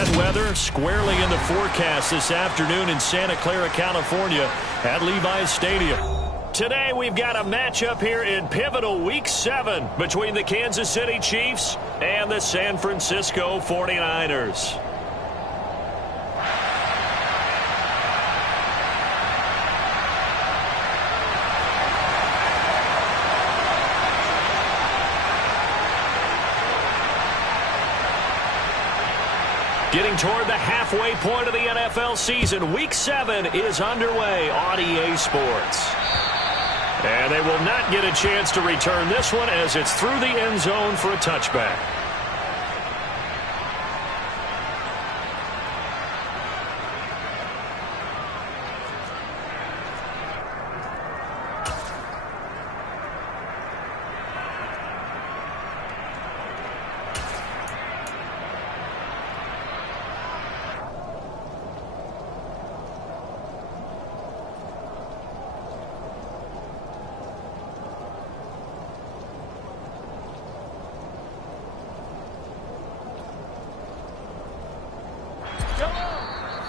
Wet weather squarely in the forecast this afternoon in Santa Clara, California at Levi's Stadium. Today we've got a matchup here in pivotal Week 7 between the Kansas City Chiefs and the San Francisco 49ers. Getting toward the halfway point of the NFL season, Week 7 is underway on EA Sports. And they will not get a chance to return this one as it's through the end zone for a touchback.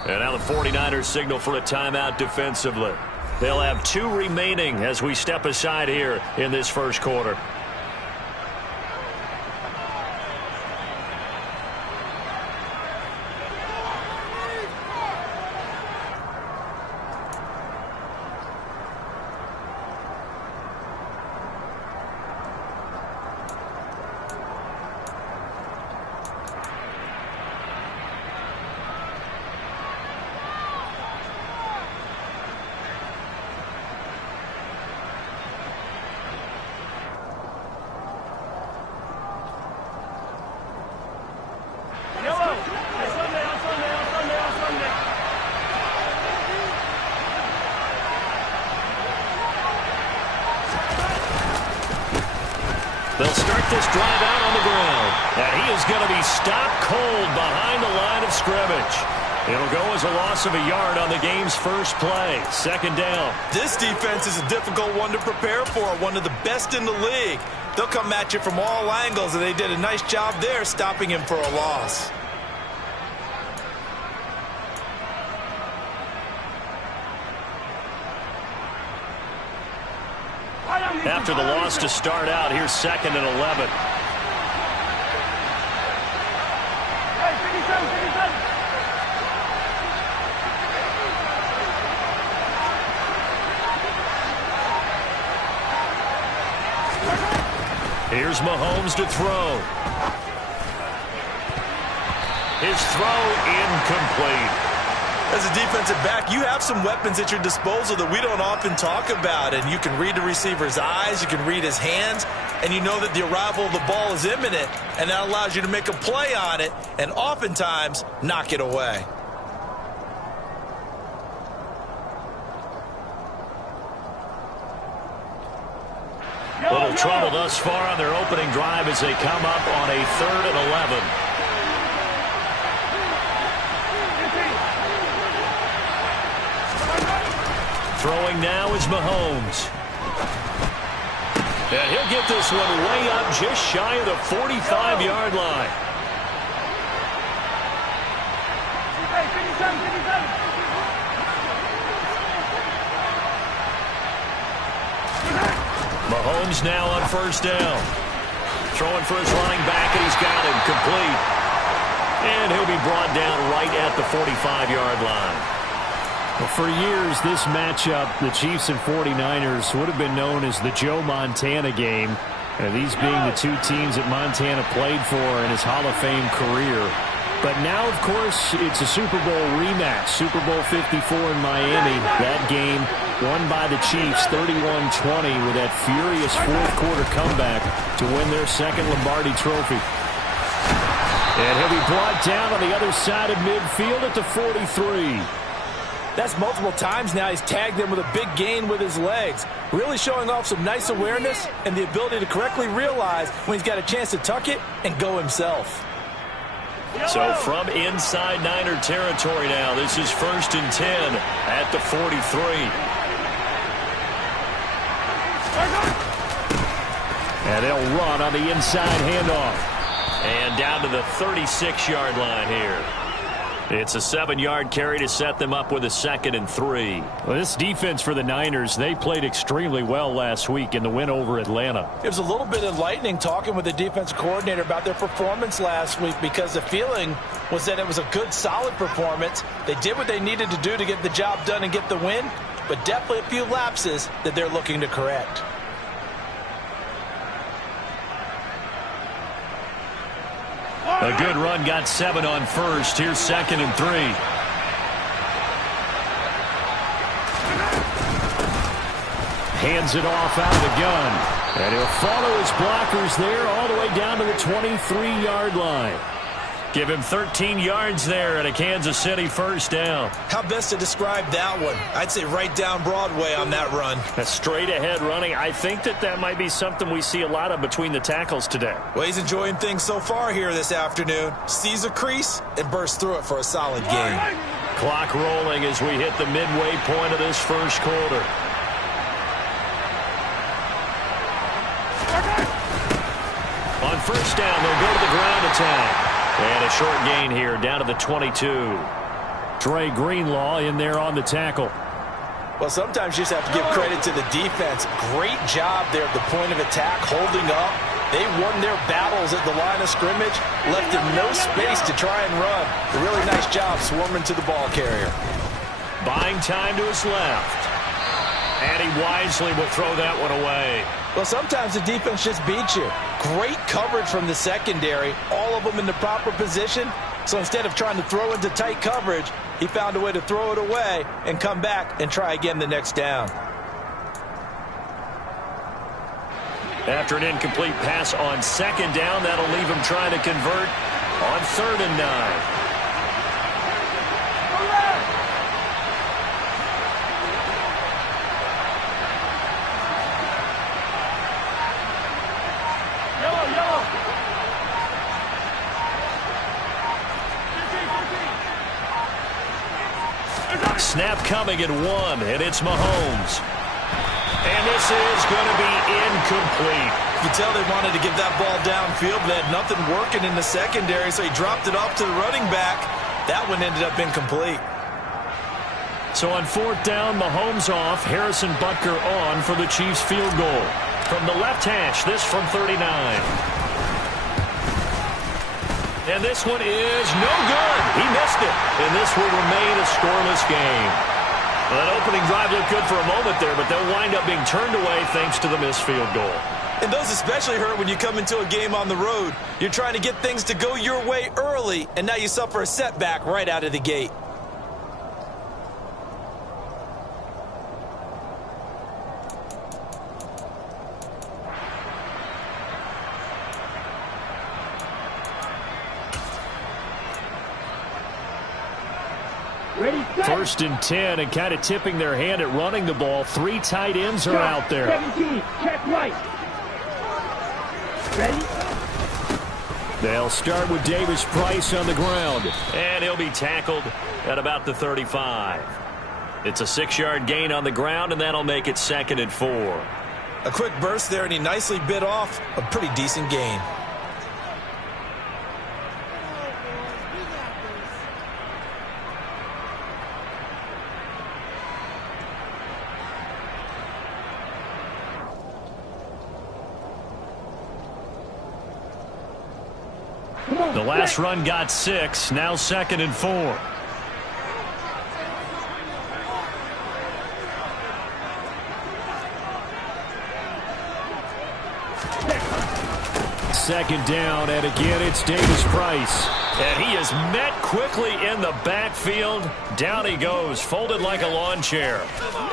And now the 49ers signal for a timeout defensively. They'll have 2 remaining as we step aside here in this first quarter. They'll start this drive out on the ground. And he is going to be stopped cold behind the line of scrimmage. It'll go as a loss of a yard on the game's first play. Second down. This defense is a difficult one to prepare for, one of the best in the league. They'll come at you from all angles, and they did a nice job there stopping him for a loss. After the loss to start out, here's 2nd and 11. Here's Mahomes to throw. His throw incomplete. As a defensive back, you have some weapons at your disposal that we don't often talk about. And you can read the receiver's eyes, you can read his hands, and you know that the arrival of the ball is imminent. And that allows you to make a play on it and oftentimes knock it away. Little trouble thus far on their opening drive as they come up on a 3rd and 11. Throwing now is Mahomes. And he'll get this one way up just shy of the 45-yard line. Mahomes now on first down. Throwing for his running back, and he's got him complete. And he'll be brought down right at the 45-yard line. Well, for years, this matchup, the Chiefs and 49ers, would have been known as the Joe Montana game. These being the 2 teams that Montana played for in his Hall of Fame career. But now, of course, it's a Super Bowl rematch. Super Bowl 54 in Miami. That game won by the Chiefs 31-20 with that furious fourth-quarter comeback to win their 2nd Lombardi trophy. And he'll be brought down on the other side of midfield at the 43. That's multiple times now he's tagged him with a big gain with his legs. Really showing off some nice awareness and the ability to correctly realize when he's got a chance to tuck it and go himself. So from inside Niner territory now, this is 1st and 10 at the 43. And they'll run on the inside handoff. And down to the 36-yard line here. It's a 7-yard carry to set them up with a 2nd and 3. Well, this defense for the Niners, they played extremely well last week in the win over Atlanta. It was a little bit enlightening talking with the defensive coordinator about their performance last week, because the feeling was that it was a good, solid performance. They did what they needed to do to get the job done and get the win, but definitely a few lapses that they're looking to correct. A good run, got 7 on first. Here's 2nd and 3. Hands it off out of the gun. And he'll follow his blockers there all the way down to the 23-yard line. Give him 13 yards there and a Kansas City first down. How best to describe that one? I'd say right down Broadway on that run. A straight ahead running. I think that might be something we see a lot of between the tackles today. Well, he's enjoying things so far here this afternoon. Sees a crease and bursts through it for a solid gain. Clock rolling as we hit the midway point of this first quarter. On first down, they'll go to the ground attack. And a short gain here, down to the 22. Dre Greenlaw in there on the tackle. Well, sometimes you just have to give credit to the defense. Great job there at the point of attack, holding up. They won their battles at the line of scrimmage, left him no space to try and run. A really nice job swarming to the ball carrier. Buying time to his left. And he wisely will throw that one away. Well, sometimes the defense just beats you. Great coverage from the secondary, all of them in the proper position. So instead of trying to throw into tight coverage, he found a way to throw it away and come back and try again the next down. After an incomplete pass on 2nd down, that'll leave him trying to convert on 3rd and 9. Snap coming at 1, and it's Mahomes. And this is going to be incomplete. You can tell they wanted to get that ball downfield, but they had nothing working in the secondary, so he dropped it off to the running back. That one ended up incomplete. So on 4th down, Mahomes off, Harrison Butker on for the Chiefs field goal. From the left hash, this from 39. And this one is no good. He missed it. And this will remain a scoreless game. Well, that opening drive looked good for a moment there, but they'll wind up being turned away thanks to the missed field goal. And those especially hurt when you come into a game on the road. You're trying to get things to go your way early, and now you suffer a setback right out of the gate. First and 10, and kind of tipping their hand at running the ball. 3 tight ends are out there. 17, check right. Ready? They'll start with Davis Price on the ground. And he'll be tackled at about the 35. It's a 6-yard gain on the ground, and that'll make it 2nd and 4. A quick burst there, and he nicely bit off a pretty decent gain. The last run got 6, now 2nd and 4. Second down, and again it's Davis Price. And he is met quickly in the backfield. Down he goes, folded like a lawn chair.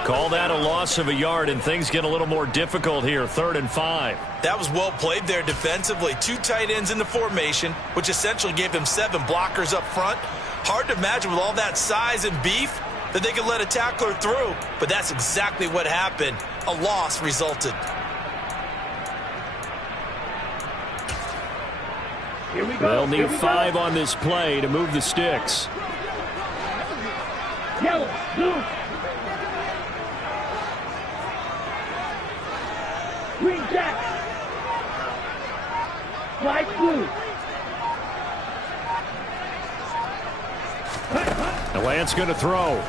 Call that a loss of a yard, and things get a little more difficult here, 3rd and 5. That was well played there defensively. 2 tight ends in the formation, which essentially gave them 7 blockers up front. Hard to imagine with all that size and beef that they could let a tackler through, but that's exactly what happened. A loss resulted. Here we go. They'll need 5 on this play to move the sticks. Yellow, blue. Green jack. Light blue. Lance going to throw.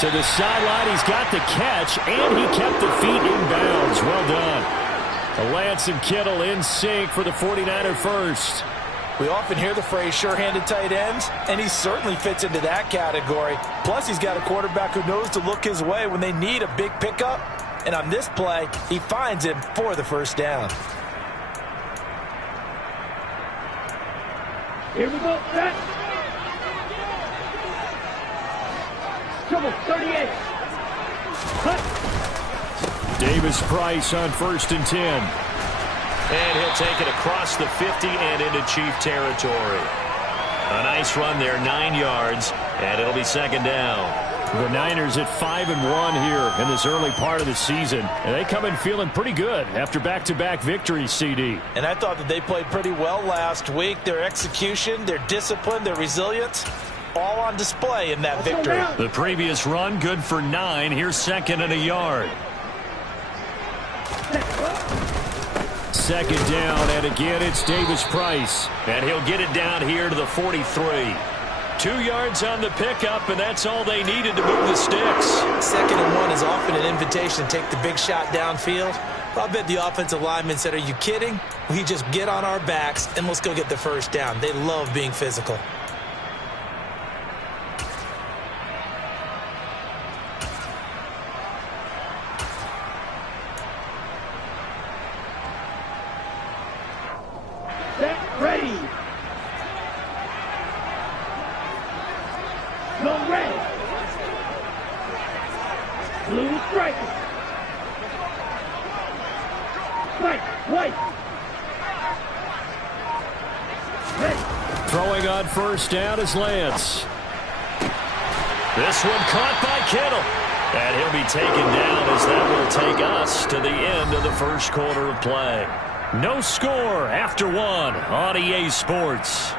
To the sideline, he's got the catch, and he kept the feet in bounds. Well done. Lance and Kittle in sync for the 49er first. We often hear the phrase sure-handed tight ends, and he certainly fits into that category. Plus, he's got a quarterback who knows to look his way when they need a big pickup. And on this play, he finds him for the first down. Here we go, set. Trouble, 38. Cut. Davis Price on 1st and 10. And he'll take it across the 50 and into Chief territory. A nice run there, 9 yards, and it'll be 2nd down. The Niners at 5-1 here in this early part of the season. And they come in feeling pretty good after back-to-back victories, CD. And I thought that they played pretty well last week. Their execution, their discipline, their resilience, all on display in that victory. The previous run, good for 9. Here's 2nd and a yard. 2nd down, and again it's Davis Price. And he'll get it down here to the 43. 2 yards on the pickup, and that's all they needed to move the sticks. 2nd and 1 is often an invitation to take the big shot downfield. I bet the offensive lineman said, are you kidding? We just get on our backs and let's go get the first down. They love being physical. Set, ready. Go red. Blue strike. Strike, white. Red. Throwing on 1st down is Lance. This one caught by Kittle. And he'll be taken down as that will take us to the end of the 1st quarter of play. No score after 1 on EA Sports.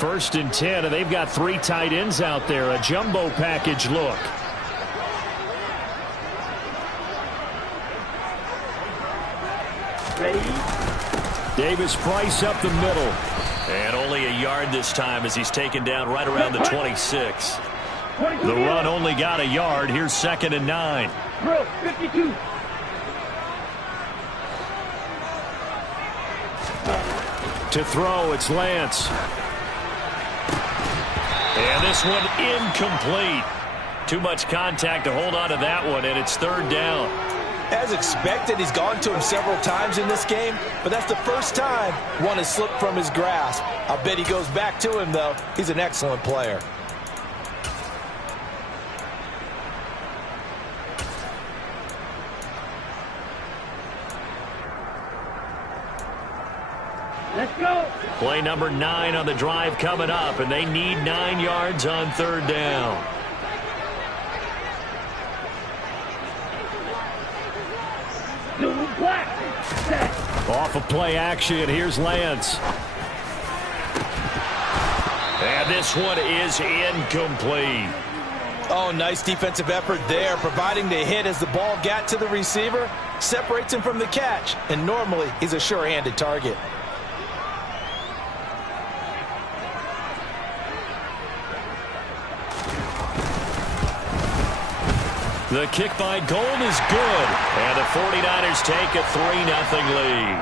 First and 10, and they've got 3 tight ends out there. A jumbo package look. Ready. Davis Price up the middle. And only a yard this time as he's taken down right around the 26. 22 The run only got a yard. Here's 2nd and 9. Drill, 52. To throw, it's Lance. And this one incomplete. Too much contact to hold on to that one, and it's 3rd down. As expected, he's gone to him several times in this game, but that's the first time one has slipped from his grasp. I'll bet he goes back to him, though. He's an excellent player. Let's go. Play number 9 on the drive coming up, and they need 9 yards on 3rd down. Blue, black. Set. Off of play action, here's Lance. And this one is incomplete. Oh, nice defensive effort there, providing the hit as the ball got to the receiver, separates him from the catch, and normally he's a sure-handed target. The kick by Gold is good, and the 49ers take a 3-0 lead.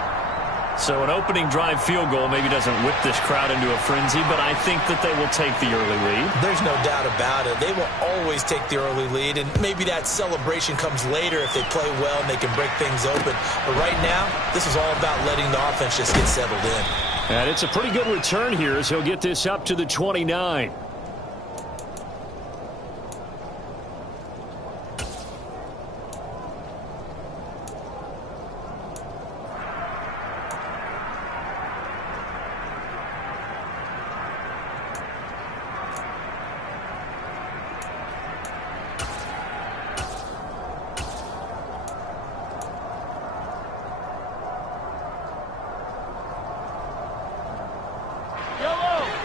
So an opening drive field goal maybe doesn't whip this crowd into a frenzy, but I think that they will take the early lead. There's no doubt about it. They will always take the early lead, and maybe that celebration comes later if they play well and they can break things open. But right now, this is all about letting the offense just get settled in. And it's a pretty good return here as he'll get this up to the 29.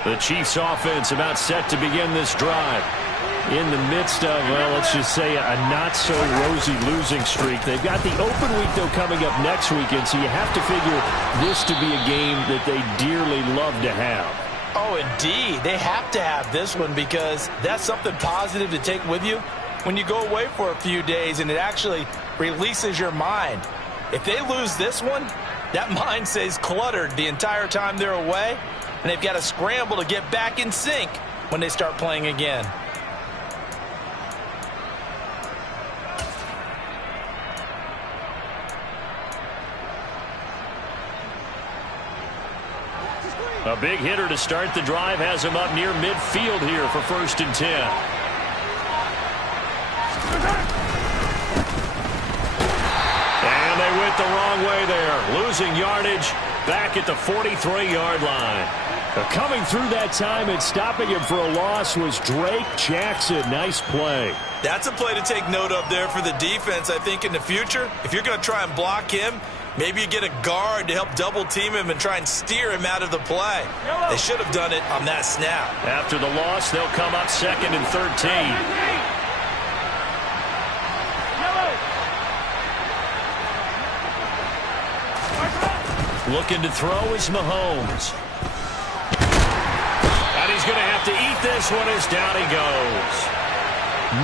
The Chiefs offense about set to begin this drive. In the midst of, well, let's just say a not-so-rosy losing streak. They've got the open week, though, coming up next weekend, so you have to figure this to be a game that they dearly love to have. Oh, indeed. They have to have this one because that's something positive to take with you when you go away for a few days, and it actually releases your mind. If they lose this one, that mind stays cluttered the entire time they're away, and they've got to scramble to get back in sync when they start playing again. A big hitter to start the drive has him up near midfield here for 1st and 10. And they went the wrong way there. Losing yardage back at the 43-yard line. Coming through that time and stopping him for a loss was Drake Jackson. Nice play. That's a play to take note of there for the defense, I think, in the future. If you're going to try and block him, maybe you get a guard to help double-team him and try and steer him out of the play. They should have done it on that snap. After the loss, they'll come up 2nd and 13. Looking to throw is Mahomes. And he's going to have to eat this one as down he goes.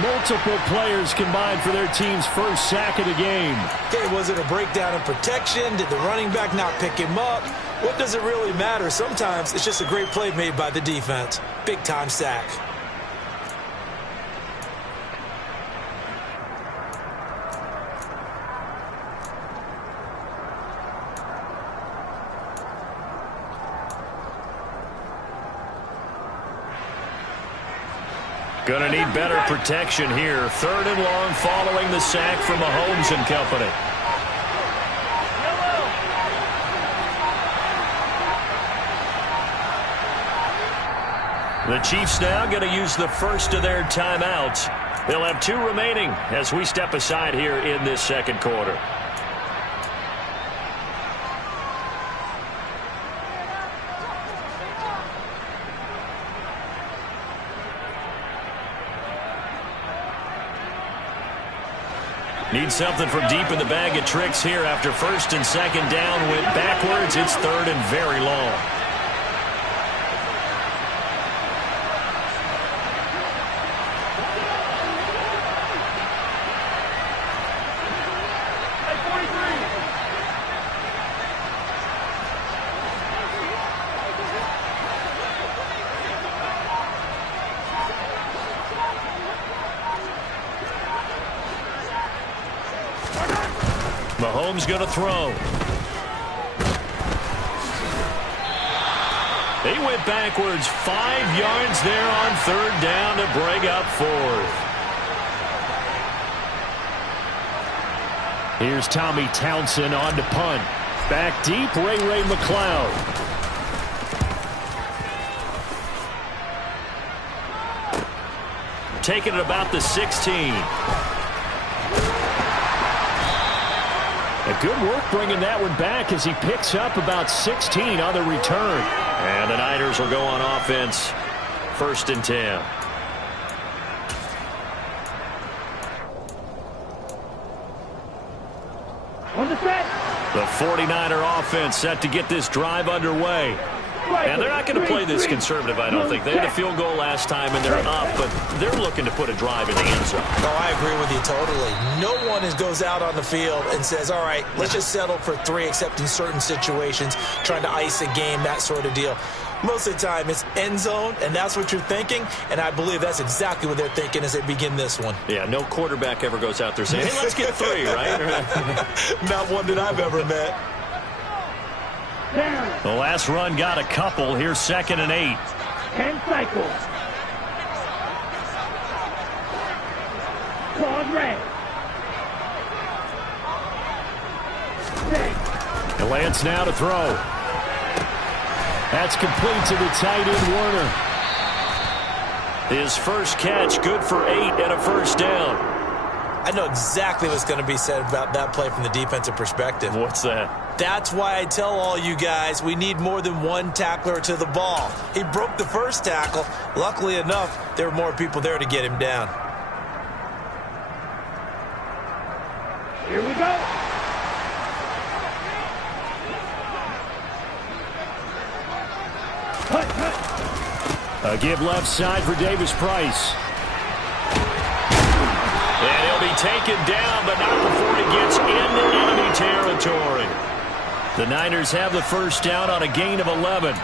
Multiple players combined for their team's first sack of the game. Okay, was it a breakdown in protection? Did the running back not pick him up? What does it really matter? Sometimes it's just a great play made by the defense. Big-time sack. Going to need better protection here. 3rd and long following the sack from Mahomes and company. The Chiefs now going to use the first of their timeouts. They'll have 2 remaining as we step aside here in this 2nd quarter. Need something from deep in the bag of tricks here after 1st and 2nd down. Went backwards. It's 3rd and very long. Mahomes going to throw. They went backwards 5 yards there on 3rd down to bring up 4th. Here's Tommy Townsend on to punt. Back deep, Ray McLeod. Taking it about the 16. Good work bringing that one back as he picks up about 16 on the return. And the Niners will go on offense. 1st and 10. On the set. The 49er offense set to get this drive underway. And they're not going to play this conservative, I don't think. They had a field goal last time, and they're up, but they're looking to put a drive in the end zone. Oh, I agree with you totally. No one goes out on the field and says, all right, let's just settle for 3, except in certain situations, trying to ice a game, that sort of deal. Most of the time, it's end zone, and that's what you're thinking, and I believe that's exactly what they're thinking as they begin this one. Yeah, no quarterback ever goes out there saying, hey, let's get 3, right? Not one that I've ever met. The last run got a couple. Here's 2nd and 8. 10 cycles. Claude red. And Lance now to throw. That's complete to the tight end, Warner. His first catch, good for 8 and a 1st down. I know exactly what's going to be said about that play from the defensive perspective. What's that? That's why I tell all you guys we need more than one tackler to the ball. He broke the first tackle. Luckily enough, there were more people there to get him down. Here we go. A give left side for Davis Price. And he'll be taken down, but not before he gets into enemy territory. The Niners have the first down on a gain of 11.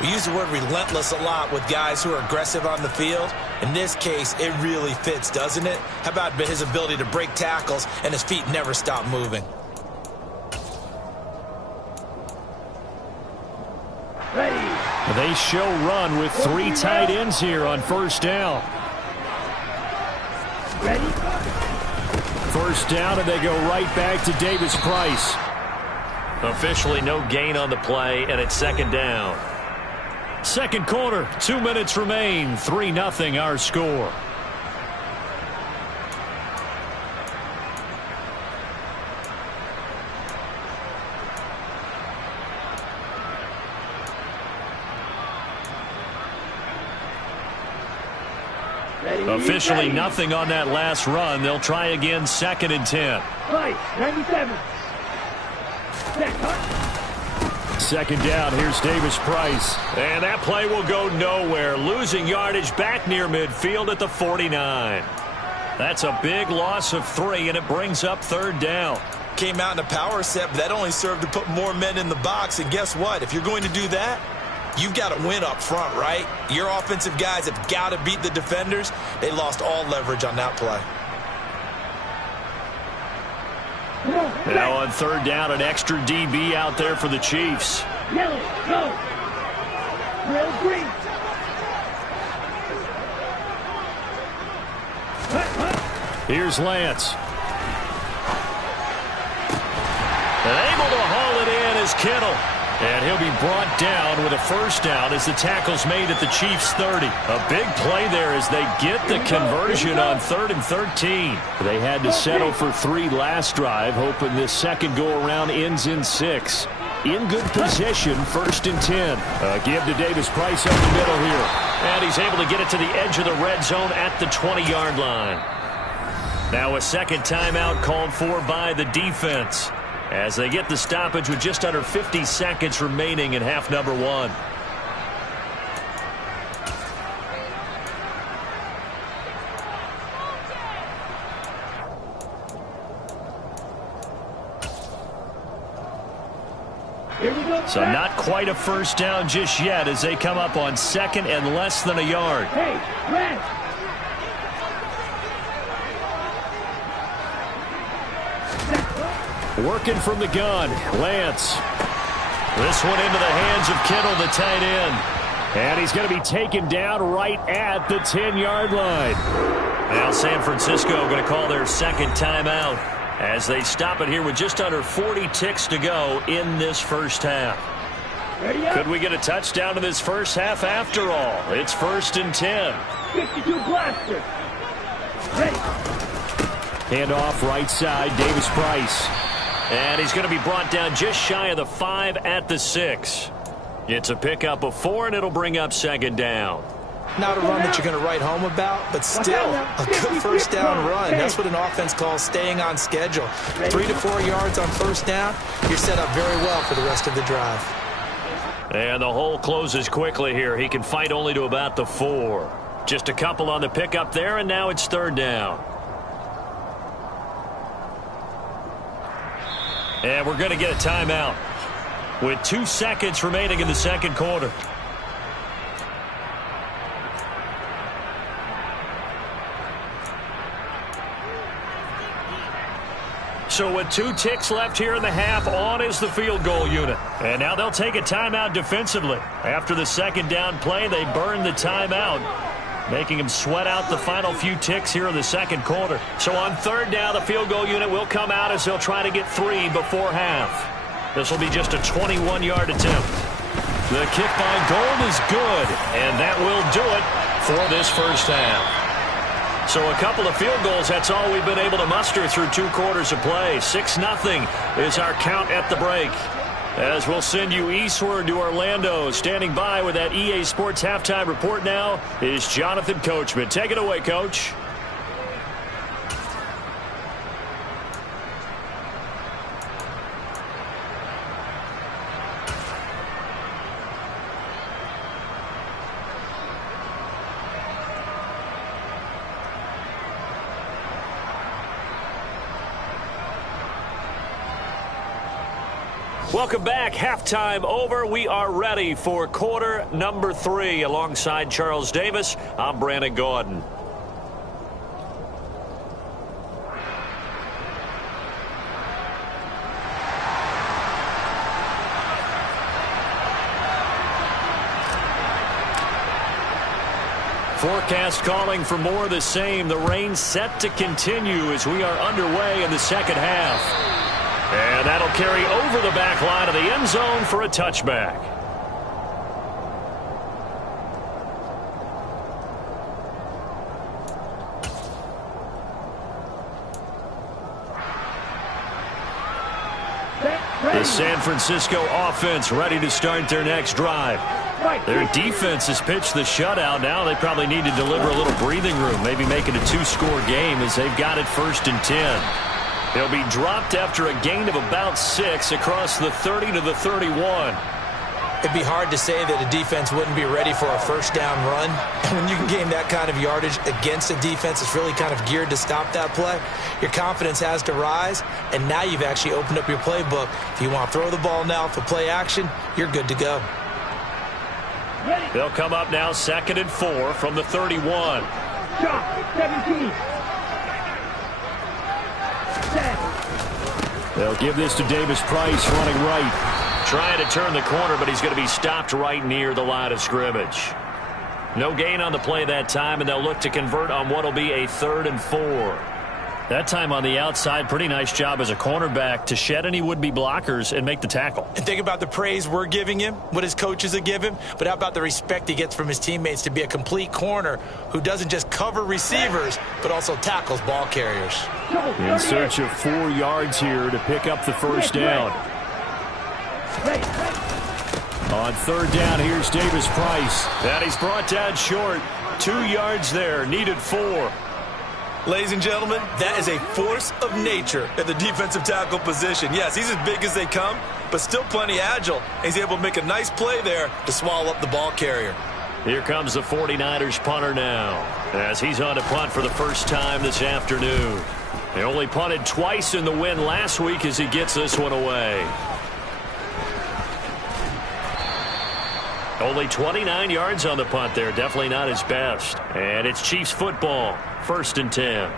We use the word relentless a lot with guys who are aggressive on the field. In this case, it really fits, doesn't it? How about his ability to break tackles and his feet never stop moving? Ready. They show run with 3 tight ends here on first down. Ready. First down, and they go right back to Davis Price. Officially no gain on the play, and it's second down. Second quarter, 2 minutes remain. 3-0 our score. Officially nothing on that last run. They'll try again, 2nd and 10. Price, 97. Second down, here's Davis Price. And that play will go nowhere. Losing yardage back near midfield at the 49. That's a big loss of 3, and it brings up third down. Came out in a power set, but that only served to put more men in the box. And guess what? If you're going to do that, you've got to win up front, right? Your offensive guys have got to beat the defenders. They lost all leverage on that play. Now on third down, an extra DB out there for the Chiefs. Yellow, go. Real green. Here's Lance. And able to haul it in is Kittle. And he'll be brought down with a first down as the tackle's made at the Chiefs' 30. A big play there as they get the conversion on 3rd and 13. They had to settle for 3 last drive, hoping this second go-around ends in 6. In good position, 1st and 10. Give to Davis Price up the middle here. And he's able to get it to the edge of the red zone at the 20-yard line. Now a second timeout called for by the defense, as they get the stoppage with just under 50 seconds remaining in half number 1. So not quite a first down just yet as they come up on 2nd and less than a yard. Hey, red. Working from the gun, Lance. This one into the hands of Kittle, the tight end. And he's going to be taken down right at the 10-yard line. Now San Francisco going to call their second timeout as they stop it here with just under 40 ticks to go in this first half. Could we get a touchdown in this first half after all? It's 1st and 10. 52 blaster. Ready. Handoff right side, Davis Price. And he's going to be brought down just shy of the 5 at the 6. It's a pickup of 4, and it'll bring up second down. Not a run that you're going to write home about, but still a good first down run. That's what an offense calls staying on schedule. 3 to 4 yards on first down, you're set up very well for the rest of the drive. And the hole closes quickly here. He can fight only to about the 4. Just a couple on the pickup there, and now it's third down. And we're going to get a timeout with 2 seconds remaining in the second quarter. So with 2 ticks left here in the half, on is the field goal unit. And now they'll take a timeout defensively. After the second down play, they burn the timeout, making them sweat out the final few ticks here in the second quarter. So on third down, the field goal unit will come out as they'll try to get 3 before half. This will be just a 21-yard attempt. The kick by Gold is good, and that will do it for this first half. So a couple of field goals, that's all we've been able to muster through 2 quarters of play. 6-0 is our count at the break. As we'll send you eastward to Orlando. Standing by with that EA Sports halftime report now is Jonathan Coachman. Take it away, Coach. Welcome back. Halftime over. We are ready for quarter number 3. Alongside Charles Davis, I'm Brandon Gaudin. Forecast calling for more of the same. The rain set to continue as we are underway in the second half. And that'll carry over the back line of the end zone for a touchback. The San Francisco offense ready to start their next drive. Their defense has pitched the shutout. Now they probably need to deliver a little breathing room, maybe make it a 2-score game as they've got it 1st and 10. He'll be dropped after a gain of about 6 across the 30 to the 31. It'd be hard to say that a defense wouldn't be ready for a first down run. And when you can gain that kind of yardage against a defense that's really kind of geared to stop that play, your confidence has to rise, and now you've actually opened up your playbook. If you want to throw the ball now for play action, you're good to go. They'll come up now 2nd and 4 from the 31. Shot, 17. They'll give this to Davis Price running right. Trying to turn the corner, but he's going to be stopped right near the line of scrimmage. No gain on the play that time, and they'll look to convert on what will be a 3rd and 4. That time on the outside, pretty nice job as a cornerback to shed any would-be blockers and make the tackle. And think about the praise we're giving him, what his coaches have given him, but how about the respect he gets from his teammates to be a complete corner who doesn't just cover receivers, but also tackles ball carriers. In search of 4 yards here to pick up the first down. On 3rd down, here's Davis Price. And he's brought down short. 2 yards there, needed 4. Ladies and gentlemen, that is a force of nature at the defensive tackle position. Yes, he's as big as they come, but still plenty agile. He's able to make a nice play there to swallow up the ball carrier. Here comes the 49ers punter now, as he's on to punt for the first time this afternoon. He only punted twice in the win last week as he gets this one away. Only 29 yards on the punt there. Definitely not his best. And it's Chiefs football. 1st and 10.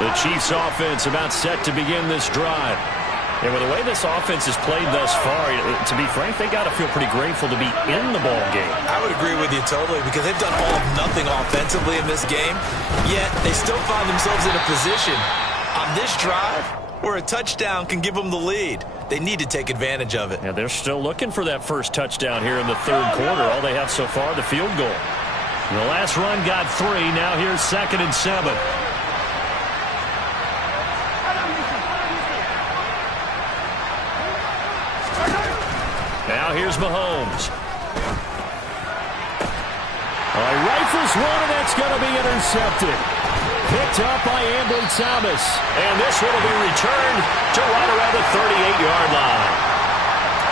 The Chiefs offense about set to begin this drive. And with the way this offense has played thus far, to be frank, they got to feel pretty grateful to be in the ball game. I would agree with you totally because they've done all of nothing offensively in this game, yet they still find themselves in a position on this drive where a touchdown can give them the lead. They need to take advantage of it. And they're still looking for that first touchdown here in the 3rd quarter. All they have so far, the field goal. And the last run got 3. Now here's 2nd and 7. Now here's Mahomes. Rifles one, and that's going to be intercepted. Picked up by Ambry Thomas. And this one will be returned to right around the 38-yard line.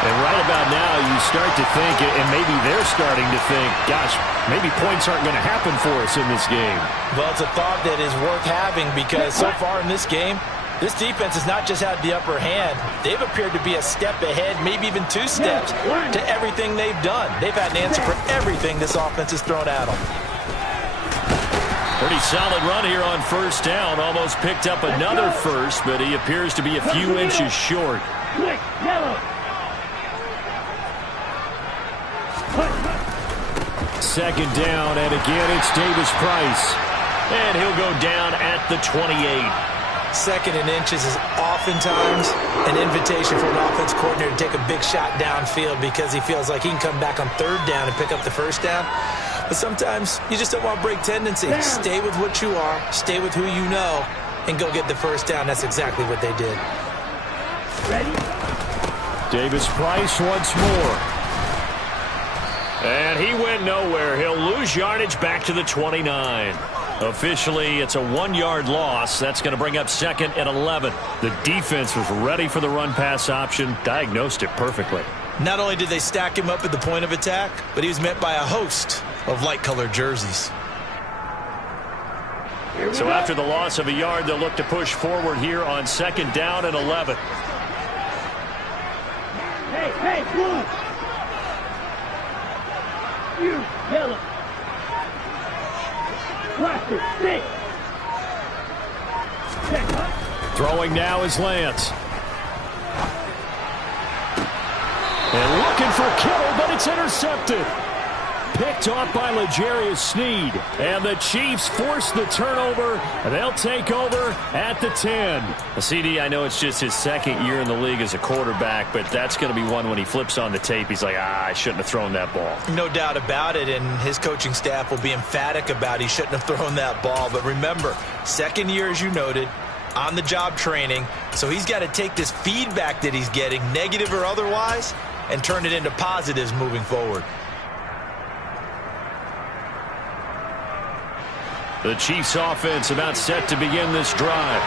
And right about now, you start to think, and maybe they're starting to think, gosh, maybe points aren't going to happen for us in this game. Well, it's a thought that is worth having because so far in this game, this defense has not just had the upper hand. They've appeared to be a step ahead, maybe even 2 steps to everything they've done. They've had an answer for everything this offense has thrown at them. Pretty solid run here on 1st down. Almost picked up another first, but he appears to be a few inches short. Quick, yellow. Second down, and again it's Davis Price. And he'll go down at the 28. Second and inches is oftentimes an invitation for an offense coordinator to take a big shot downfield because he feels like he can come back on third down and pick up the first down. But sometimes you just don't want to break tendency. Stay with what you are, stay with who you know, and go get the first down. That's exactly what they did. Ready? Davis Price once more. And he went nowhere. He'll lose yardage back to the 29. Officially, it's a 1-yard loss. That's going to bring up 2nd and 11. The defense was ready for the run-pass option, diagnosed it perfectly. Not only did they stack him up at the point of attack, but he was met by a host of light-colored jerseys. So after the loss of a yard, they'll look to push forward here on 2nd down and 11. Hey, blue! You, yellow! Blaster, stick! Throwing now is Lance. And looking for Kittle, but it's intercepted. Picked off by L'Jarius Sneed. And the Chiefs force the turnover. They'll take over at the 10. CD, I know it's just his 2nd year in the league as a quarterback, but that's going to be one when he flips on the tape. He's like, I shouldn't have thrown that ball. No doubt about it, and his coaching staff will be emphatic about he shouldn't have thrown that ball. But remember, 2nd year, as you noted, on-the-job training, so he's got to take this feedback that he's getting, negative or otherwise, and turn it into positives moving forward. The Chiefs offense about set to begin this drive.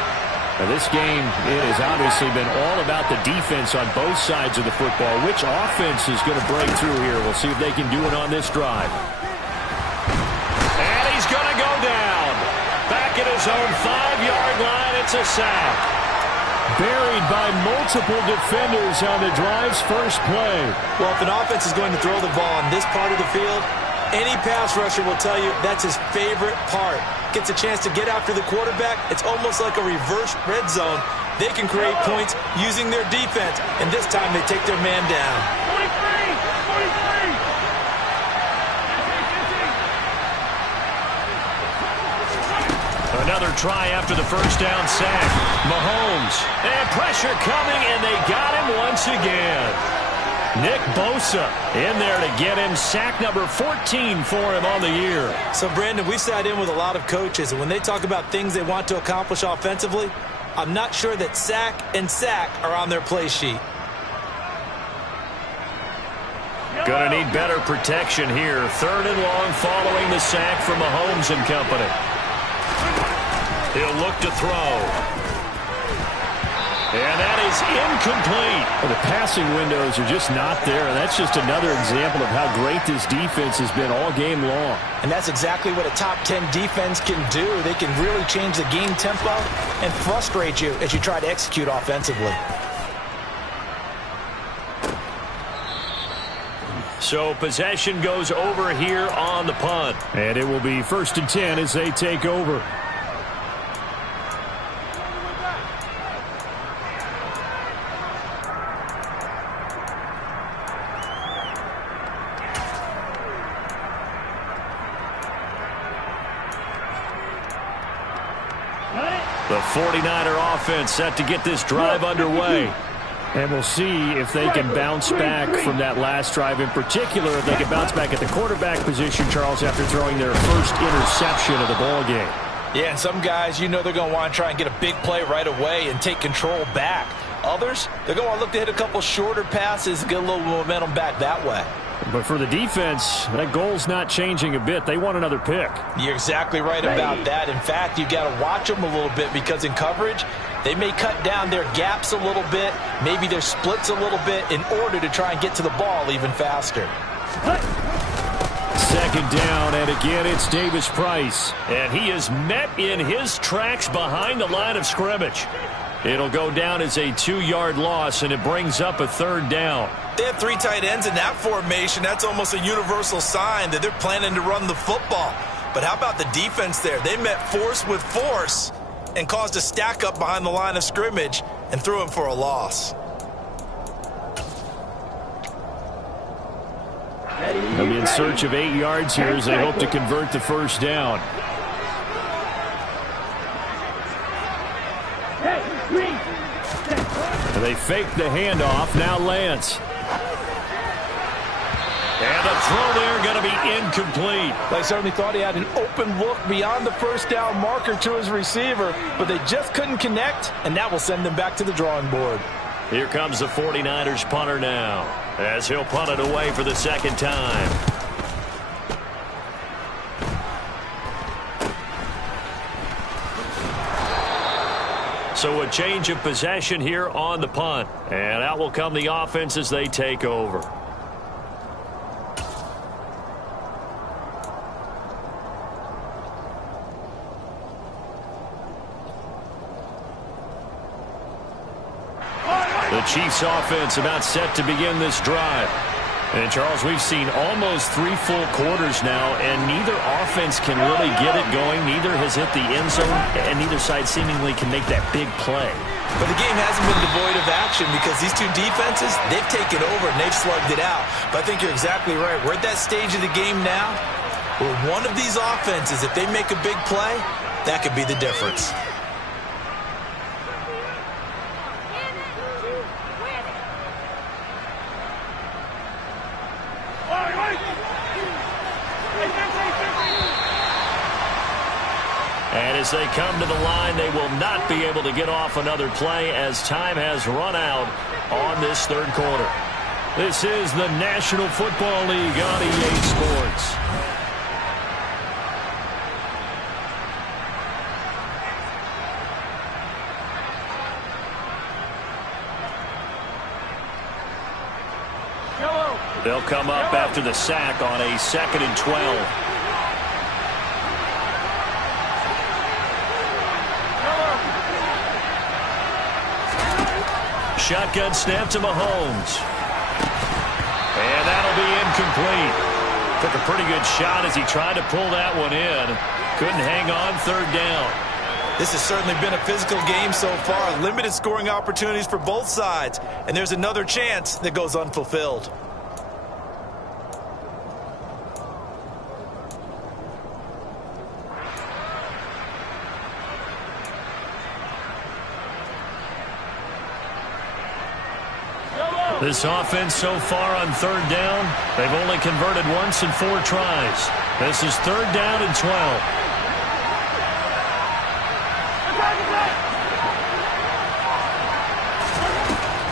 Now this game has obviously been all about the defense on both sides of the football. Which offense is going to break through here? We'll see if they can do it on this drive. And he's going to go down. Back at his own 5-yard line, it's a sack. Buried by multiple defenders on the drive's first play. Well, if an offense is going to throw the ball on this part of the field, any pass rusher will tell you that's his favorite part. Gets a chance to get after the quarterback. It's almost like a reverse red zone. They can create points using their defense, and this time they take their man down. 43! Another try after the first down sack. Mahomes. And pressure coming, and they got him once again. Nick Bosa in there to get him sack number 14 for him on the year. So, Brandon, we sat in with a lot of coaches, and when they talk about things they want to accomplish offensively, I'm not sure that sack and sack are on their play sheet. Going to need better protection here. 3rd and long following the sack from Mahomes and company. He'll look to throw. And that is incomplete. Well, the passing windows are just not there. And that's just another example of how great this defense has been all game long. And that's exactly what a top 10 defense can do. They can really change the game tempo and frustrate you as you try to execute offensively. So possession goes over here on the punt. And it will be 1st and 10 as they take over. The 49er offense set to get this drive underway. And we'll see if they can bounce back from that last drive. In particular, if they can bounce back at the quarterback position, Charles, after throwing their first interception of the ball game. Yeah, and some guys, you know they're going to want to try and get a big play right away and take control back. Others, they're going to look to hit a couple shorter passes and get a little momentum back that way. But for the defense, that goal's not changing a bit. They want another pick. You're exactly right about that. In fact, you got to watch them a little bit because in coverage, they may cut down their gaps a little bit, maybe their splits a little bit in order to try and get to the ball even faster. 2nd down, and again it's Davis Price. And he is met in his tracks behind the line of scrimmage. It'll go down as a 2-yard loss, and it brings up a 3rd down. They have 3 tight ends in that formation. That's almost a universal sign that they're planning to run the football. But how about the defense there? They met force with force and caused a stack up behind the line of scrimmage and threw him for a loss. They'll be in search of 8 yards here as they hope to convert the first down. They fake the handoff. Now Lance. And the throw there going to be incomplete. They certainly thought he had an open look beyond the first down marker to his receiver, but they just couldn't connect, and that will send them back to the drawing board. Here comes the 49ers punter now, as he'll punt it away for the second time. So a change of possession here on the punt. And out will come the offense as they take over. The Chiefs offense about set to begin this drive. And, Charles, we've seen almost 3 full quarters now, and neither offense can really get it going. Neither has hit the end zone, and neither side seemingly can make that big play. But the game hasn't been devoid of action because these two defenses, they've taken over and they've slugged it out. But I think you're exactly right. We're at that stage of the game now where one of these offenses, if they make a big play, that could be the difference. And as they come to the line, they will not be able to get off another play as time has run out on this third quarter. This is the National Football League on EA Sports. They'll come up after the sack on a 2nd and 12. Shotgun snap to Mahomes. And that'll be incomplete. Took a pretty good shot as he tried to pull that one in. Couldn't hang on, 3rd down. This has certainly been a physical game so far. Limited scoring opportunities for both sides. And there's another chance that goes unfulfilled. This offense so far on 3rd down, they've only converted once in 4 tries. This is 3rd down and 12.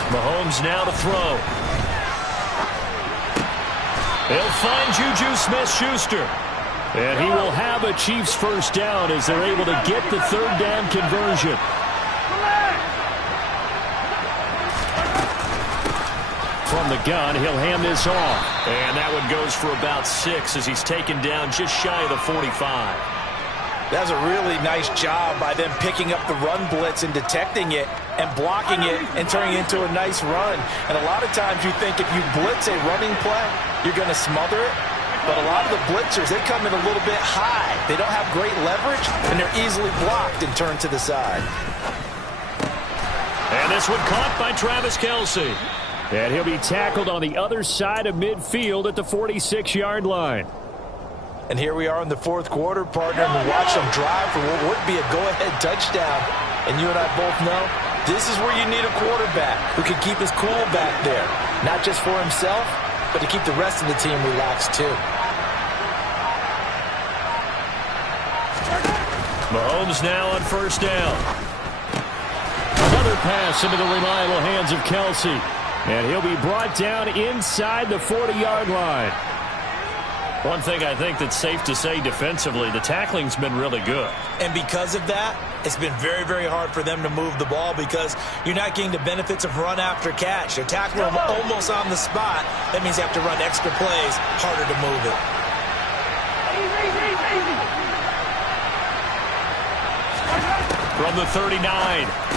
Mahomes now to throw. They'll find Juju Smith-Schuster. And he will have a Chiefs first down as they're able to get the 3rd down conversion. From the gun, he'll hand this off. And that one goes for about 6 as he's taken down just shy of the 45. That's a really nice job by them picking up the run blitz and detecting it and blocking it and turning it into a nice run. And a lot of times you think if you blitz a running play, you're going to smother it. But a lot of the blitzers, they come in a little bit high. They don't have great leverage, and they're easily blocked and turned to the side. And this one caught by Travis Kelce. And he'll be tackled on the other side of midfield at the 46-yard line. And here we are in the 4th quarter, partner, and we watch them drive for what would be a go-ahead touchdown. And you and I both know this is where you need a quarterback who can keep his cool back there. Not just for himself, but to keep the rest of the team relaxed too. Mahomes now on 1st down. Another pass into the reliable hands of Kelce. And he'll be brought down inside the 40-yard line. One thing I think that's safe to say defensively, the tackling's been really good. And because of that, it's been very, very hard for them to move the ball because you're not getting the benefits of run after catch. They're tackling them almost on the spot. That means you have to run extra plays, harder to move it. From the 39,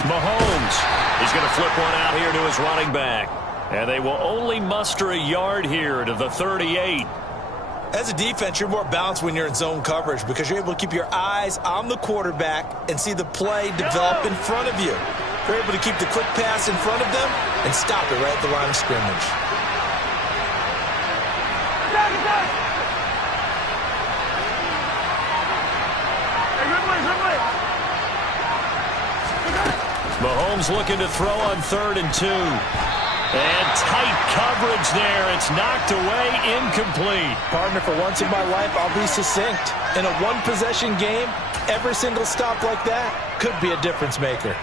Mahomes. He's going to flip one out here to his running back. And they will only muster a yard here to the 38. As a defense, you're more balanced when you're in zone coverage because you're able to keep your eyes on the quarterback and see the play develop in front of you. You're able to keep the quick pass in front of them and stop it right at the line of scrimmage. Mahomes looking to throw on 3rd and 2. And tight coverage there. It's knocked away, incomplete. Partner, for once in my life, I'll be succinct. In a one-possession game, every single stop like that could be a difference maker.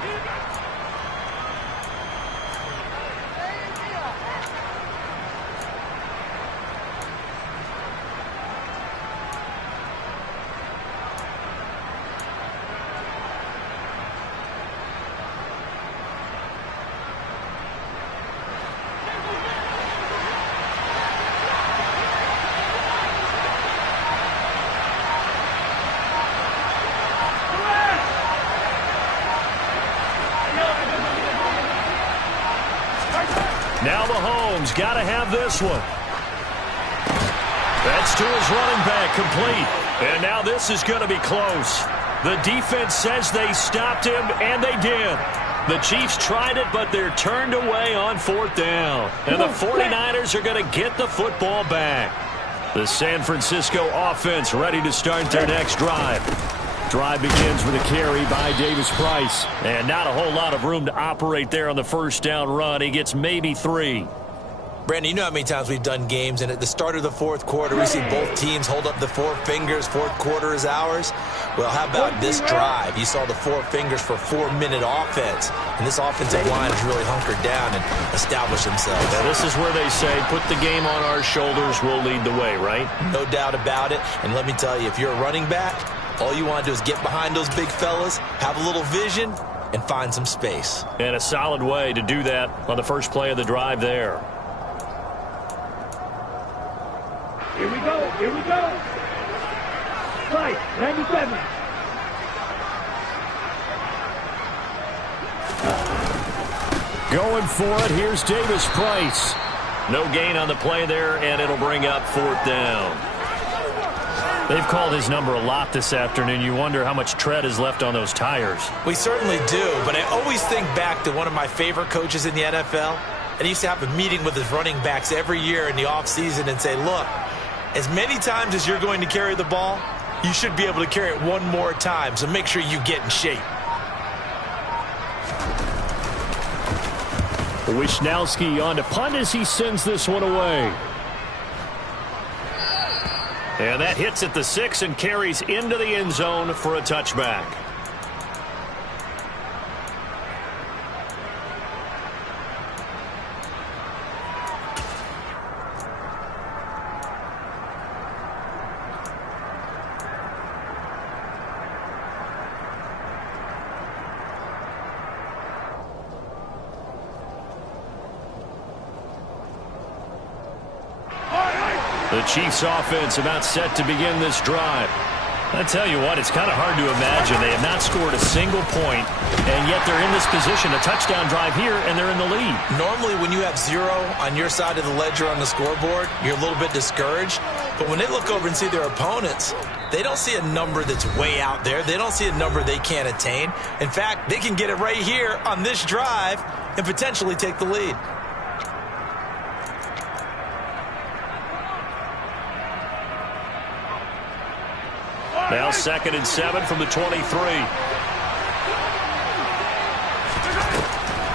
Now Mahomes got to have this one. That's to his running back, complete. And now this is going to be close. The defense says they stopped him, and they did. The Chiefs tried it, but they're turned away on 4th down. And the 49ers are going to get the football back. The San Francisco offense ready to start their next drive. Drive begins with a carry by Davis-Price. And not a whole lot of room to operate there on the first down run. He gets maybe 3. Brandon, you know how many times we've done games, and at the start of the 4th quarter, we see both teams hold up the 4 fingers, 4th quarter is ours. Well, how about this drive? You saw the 4 fingers for 4-minute offense, and this offensive line has really hunkered down and established themselves. Now, this is where they say, put the game on our shoulders, we'll lead the way, right? No doubt about it, and let me tell you, if you're a running back, all you want to do is get behind those big fellas, have a little vision, and find some space. And a solid way to do that on the first play of the drive there. Here we go. Here we go. Price, 97. Going for it. Here's Davis-Price. No gain on the play there, and it'll bring up 4th down. They've called his number a lot this afternoon. You wonder how much tread is left on those tires. We certainly do, but I always think back to one of my favorite coaches in the NFL. And he used to have a meeting with his running backs every year in the offseason and say, look, as many times as you're going to carry the ball, you should be able to carry it one more time, so make sure you get in shape. Wishnowski on to punt as he sends this one away. And that hits at the 6 and carries into the end zone for a touchback. The Chiefs offense about set to begin this drive. I tell you what, it's kind of hard to imagine. They have not scored a single point, and yet they're in this position, a touchdown drive here, and they're in the lead. Normally, when you have 0 on your side of the ledger on the scoreboard, you're a little bit discouraged. But when they look over and see their opponents, they don't see a number that's way out there. They don't see a number they can't attain. In fact, they can get it right here on this drive and potentially take the lead. Now 2nd and 7 from the 23.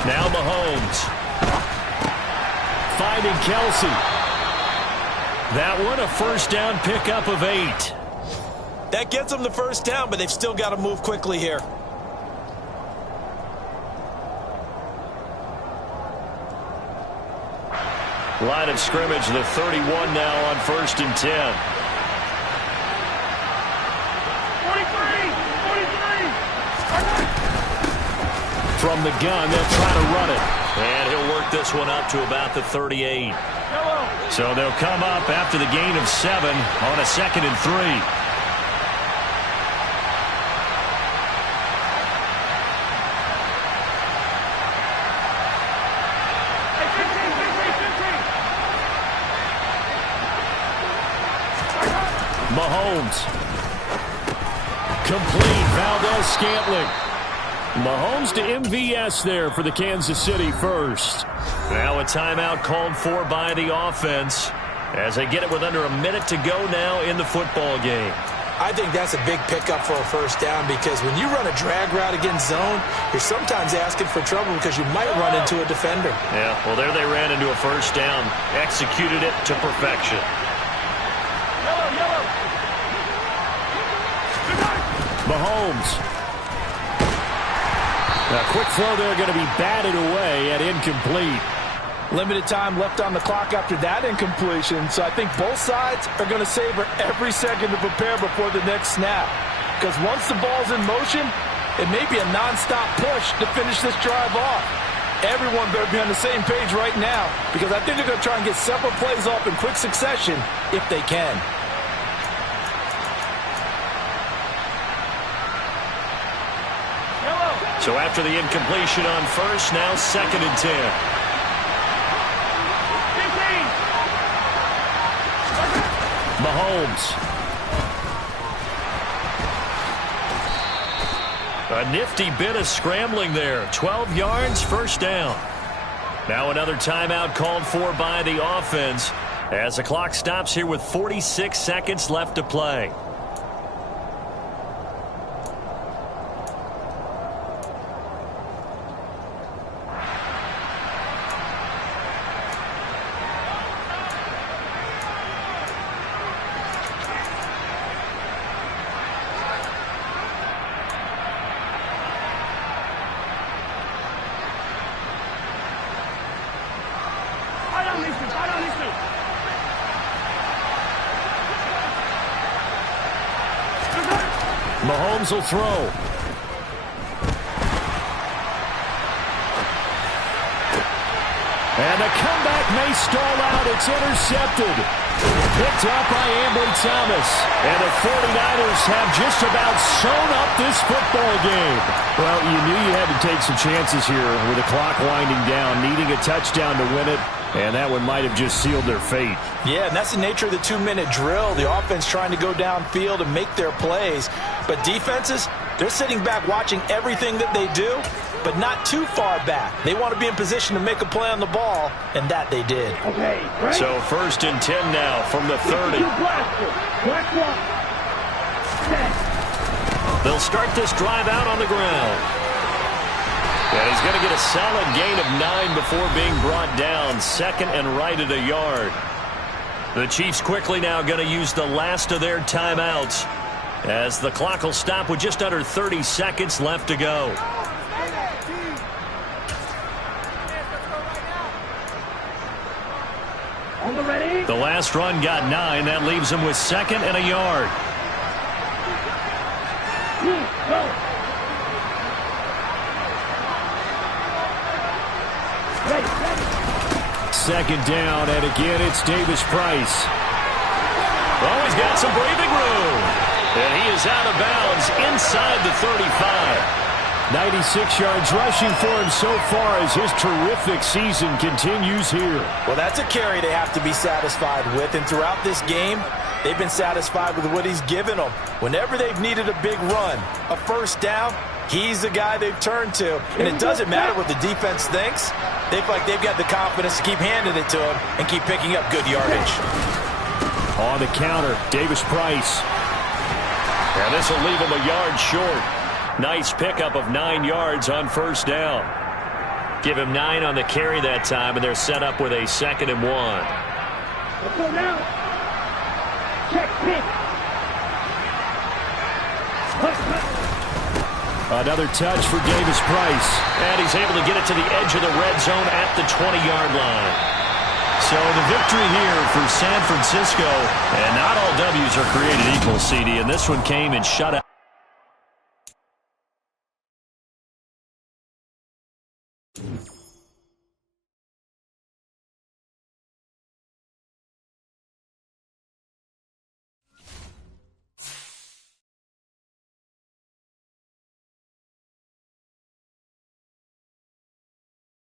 Now Mahomes. Finding Kelsey. That one a first down pickup of 8. That gets them the first down, but they've still got to move quickly here. Line of scrimmage, the 31 now on 1st and 10. From the gun, they'll try to run it. And he'll work this one up to about the 38. So they'll come up after the gain of 7 on a 2nd and 3. Mahomes. Complete. Valdez-Scantling. Mahomes to MVS there for the Kansas City first. Now a timeout called for by the offense. as they get it with under a minute to go now in the football game. I think that's a big pickup for a first down because when you run a drag route against zone, you're sometimes asking for trouble because you might run into a defender. Yeah, well, there they ran into a first down, executed it to perfection. Mahomes. A quick throw there going to be batted away and incomplete. Limited time left on the clock after that incompletion, so I think both sides are going to savor every second to prepare before the next snap. Because once the ball's in motion, it may be a nonstop push to finish this drive off. Everyone better be on the same page right now because I think they're going to try and get several plays off in quick succession if they can. So after the incompletion on first, now 2nd and 10. Mahomes. A nifty bit of scrambling there. 12 yards, first down. Now another timeout called for by the offense as the clock stops here with 46 seconds left to play. Mahomes will throw. And the comeback may stall out. It's intercepted. Picked up by Ambry Thomas. And the 49ers have just about sewn up this football game. Well, you knew you had to take some chances here with the clock winding down, needing a touchdown to win it. And that one might have just sealed their fate. Yeah, and that's the nature of the 2-minute drill. The offense trying to go downfield and make their plays. But defenses, they're sitting back watching everything that they do, but not too far back. They want to be in position to make a play on the ball, and that they did. Okay, right. So 1st and 10 now from the 30. They'll start this drive out on the ground. And he's going to get a solid gain of 9 before being brought down. 2nd and right at a yard. The Chiefs quickly now going to use the last of their timeouts as the clock will stop with just under 30 seconds left to go. The last run got 9. That leaves him with 2nd and a yard. Go. 2nd down, and again it's Davis Price. Oh, he's got some breathing room. And he is out of bounds inside the 35. 96 yards rushing for him so far as his terrific season continues here. Well, that's a carry they have to be satisfied with, and throughout this game, they've been satisfied with what he's given them. Whenever they've needed a big run, a first down, he's the guy they've turned to. And it doesn't matter what the defense thinks. They feel like they've got the confidence to keep handing it to him and keep picking up good yardage. On the counter, Davis Price. And this will leave him a yard short. Nice pickup of 9 yards on first down. Give him 9 on the carry that time, and they're set up with a 2nd and 1. Let's go now. Check, pick. Another touch for Davis Price. And he's able to get it to the edge of the red zone at the 20-yard line. So the victory here for San Francisco. And not all W's are created equal, CD. And this one came in shutout.